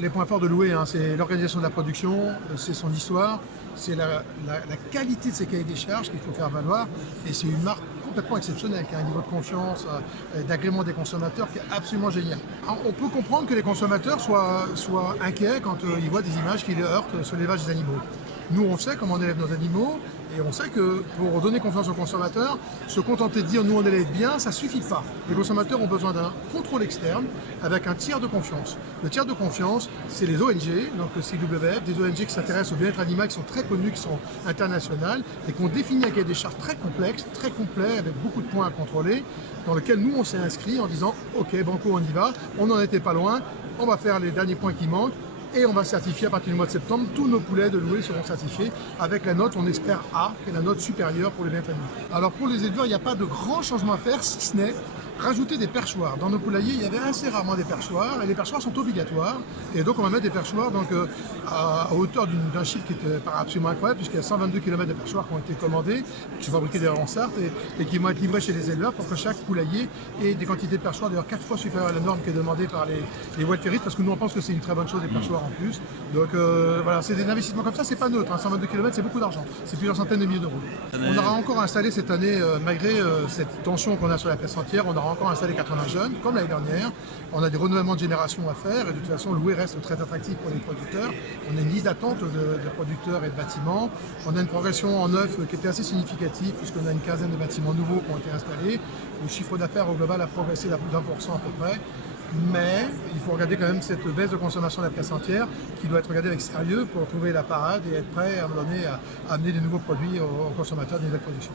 les points forts de Loué, hein, c'est l'organisation de la production, c'est son histoire, c'est la qualité de ses cahiers des charges qu'il faut faire valoir, et c'est une marque complètement exceptionnelle, qui a un niveau de confiance, d'agrément des consommateurs qui est absolument génial. Alors, on peut comprendre que les consommateurs soient inquiets quand ils voient des images qui les heurtent sur l'élevage des animaux. Nous, on sait comment on élève nos animaux, et on sait que pour donner confiance aux consommateurs, se contenter de dire nous on élève bien, ça ne suffit pas. Les consommateurs ont besoin d'un contrôle externe avec un tiers de confiance. Le tiers de confiance, c'est les ONG, donc le CWF, des ONG qui s'intéressent au bien-être animal, qui sont très connus, qui sont internationales, et qui ont défini un cahier des charges très complexe, très complet, avec beaucoup de points à contrôler, dans lequel nous on s'est inscrit en disant ok, banco, on y va, on n'en était pas loin, on va faire les derniers points qui manquent, et on va certifier à partir du mois de septembre, tous nos poulets de Loué seront certifiés avec la note, on espère A, qui est la note supérieure pour les bien-être animaux. Alors pour les éleveurs, il n'y a pas de grand changement à faire, si ce n'est rajouter des perchoirs. Dans nos poulaillers, il y avait assez rarement des perchoirs, et les perchoirs sont obligatoires. Et donc on va mettre des perchoirs à hauteur d'un chiffre qui était absolument incroyable, puisqu'il y a 122 km de perchoirs qui ont été commandés, qui sont fabriqués d'ailleurs en Sarthe, et qui vont être livrés chez les éleveurs pour que chaque poulailler ait des quantités de perchoirs d'ailleurs 4 fois supérieures à la norme qui est demandée par les welfairistes, parce que nous on pense que c'est une très bonne chose des perchoirs en plus. Donc voilà, c'est des investissements comme ça, c'est pas neutre, hein. 122 km c'est beaucoup d'argent, c'est plusieurs centaines de milliers d'euros. On aura encore installé cette année, malgré cette tension qu'on a sur la place entière, on aura encore installé 80 jeunes, comme l'année dernière. On a des renouvellements de génération à faire, et de toute façon Loué reste très attractif pour les producteurs. On a une liste d'attente de producteurs et de bâtiments. On a une progression en neuf qui était assez significative, puisqu'on a une quinzaine de bâtiments nouveaux qui ont été installés. Le chiffre d'affaires au global a progressé d'1% à peu près. Mais il faut regarder quand même cette baisse de consommation de la place entière qui doit être regardée avec sérieux pour trouver la parade et être prêt à amener des nouveaux produits aux consommateurs, des nouvelles productions.